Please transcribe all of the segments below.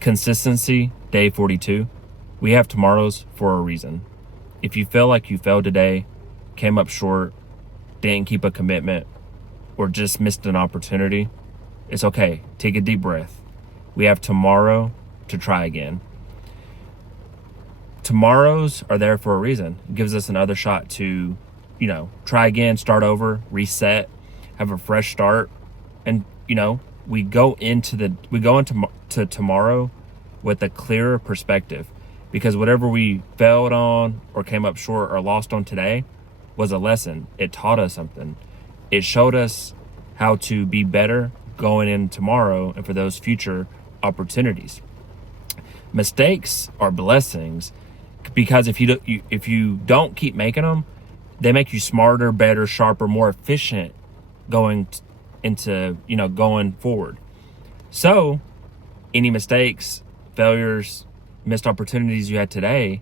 Consistency, day 42. We have tomorrows for a reason. If you feel like you failed today, came up short, didn't keep a commitment, or just missed an opportunity, it's okay. Take a deep breath. We have tomorrow to try again. Tomorrows are there for a reason. It gives us another shot to, try again, start over, reset, have a fresh start. And, we go into tomorrow with a clearer perspective, because whatever we failed on or came up short or lost on today was a lesson. It taught us something. It showed us how to be better going in tomorrow and for those future opportunities. Mistakes are blessings, because if you don't keep making them, they make you smarter, better, sharper, more efficient going forward. So any mistakes, failures, missed opportunities you had today,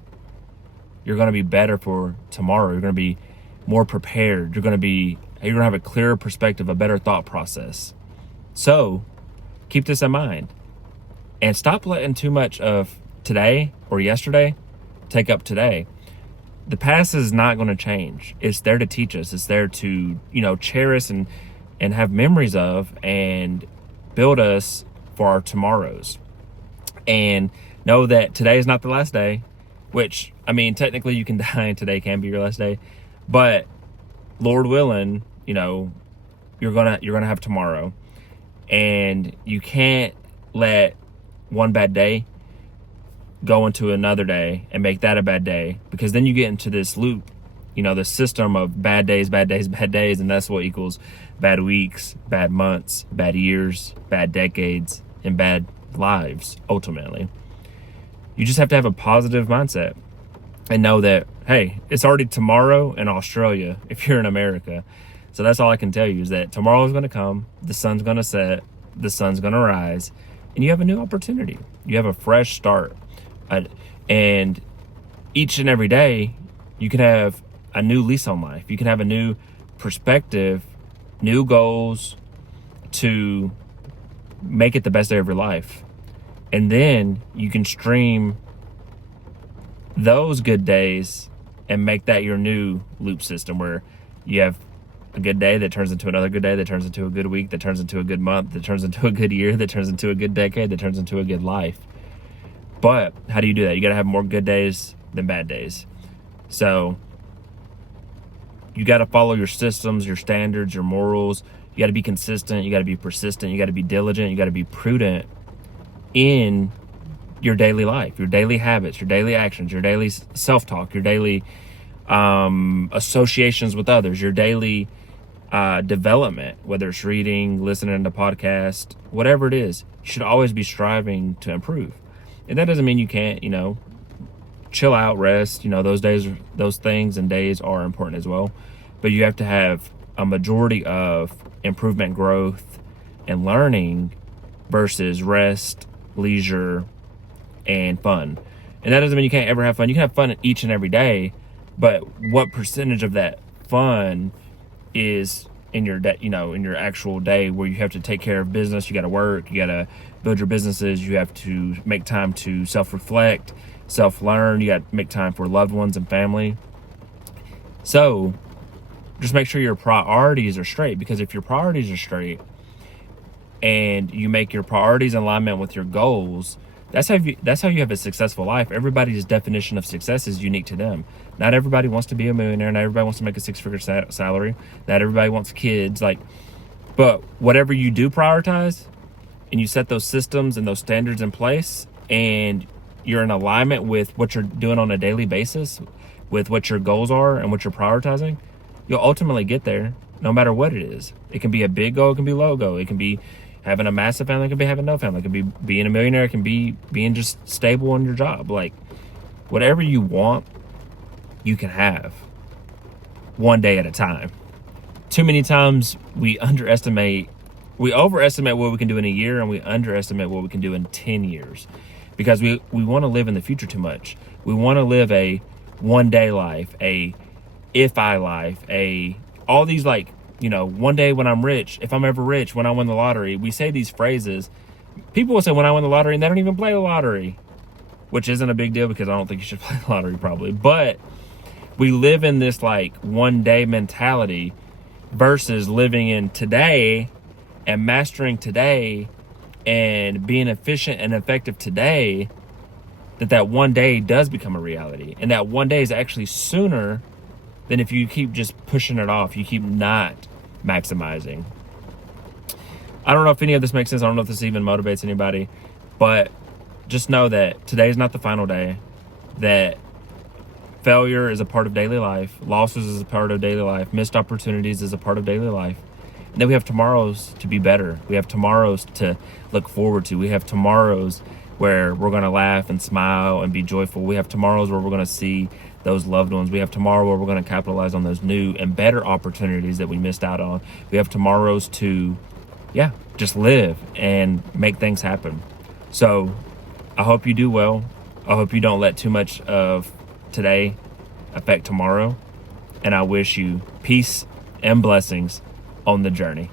you're going to be better for tomorrow. You're going to be more prepared. You're going to have a clearer perspective, a better thought process. So keep this in mind and stop letting too much of today or yesterday take up today. The past is not going to change. It's there to teach us. It's there to, cherish and have memories of and build us for our tomorrows. And know that today is not the last day, which, technically you can die and today can be your last day, but Lord willing, you're going to have tomorrow, and you can't let one bad day go into another day and make that a bad day, because then you get into this loop, the system of bad days, and that's what equals bad weeks, bad months, bad years, bad decades, and bad lives, ultimately. You just have to have a positive mindset and know that, hey, it's already tomorrow in Australia if you're in America. So that's all I can tell you, is that tomorrow is going to come, the sun's going to set, the sun's going to rise, and you have a new opportunity. You have a fresh start. And each and every day, you can have a new lease on life. You can have a new perspective, new goals to make it the best day of your life. And then you can stream those good days and make that your new loop system, where you have a good day that turns into another good day, that turns into a good week, that turns into a good month, that turns into a good year, that turns into a good decade, that turns into a good life. But how do you do that? You got to have more good days than bad days. So you got to follow your systems, your standards, your morals. You got to be consistent. You got to be persistent. You got to be diligent. You got to be prudent in your daily life, your daily habits, your daily actions, your daily self-talk, your daily associations with others, your daily development, whether it's reading, listening to podcasts, whatever it is. You should always be striving to improve. And that doesn't mean you can't, chill out, rest. Those things and days are important as well. But you have to have a majority of improvement, growth, and learning versus rest, leisure, and fun. And that doesn't mean you can't ever have fun. You can have fun each and every day, but what percentage of that fun is in your in your actual day, where you have to take care of business, you got to work, you got to build your businesses, you have to make time to self-reflect, self-learn, you got to make time for loved ones and family. So just make sure your priorities are straight, because if your priorities are straight and you make your priorities in alignment with your goals, that's how you have a successful life. Everybody's definition of success is unique to them. Not everybody wants to be a millionaire. Not everybody wants to make a six-figure salary. Not everybody wants kids. But whatever you do prioritize, and you set those systems and those standards in place, and you're in alignment with what you're doing on a daily basis, with what your goals are and what you're prioritizing, you'll ultimately get there, no matter what it is. It can be a big goal. It can be a low goal. It can be having a massive family. It can be having no family. It can be being a millionaire. It can be being just stable in your job. Whatever you want, you can have, one day at a time. Too many times we overestimate what we can do in a year, and we underestimate what we can do in 10 years, because we want to live in the future too much. We want to live a one day life, a if I life, all these one day when I'm rich, if I'm ever rich, when I win the lottery. We say these phrases, People will say when I win the lottery, and they don't even play the lottery, which isn't a big deal because I don't think you should play the lottery probably. But we live in this like one day mentality versus living in today and mastering today and being efficient and effective today, that one day does become a reality. And that one day is actually sooner than if you keep just pushing it off. You keep not maximizing. I don't know if any of this makes sense. I don't know if this even motivates anybody, but just know that today is not the final day, that failure is a part of daily life, losses is a part of daily life, missed opportunities is a part of daily life. And then we have tomorrows to be better. We have tomorrows to look forward to. We have tomorrows where we're going to laugh and smile and be joyful. We have tomorrows where we're going to see those loved ones. We have tomorrow where we're going to capitalize on those new and better opportunities that we missed out on. We have tomorrows to, just live and make things happen. So I hope you do well. I hope you don't let too much of today affect tomorrow. And I wish you peace and blessings on the journey.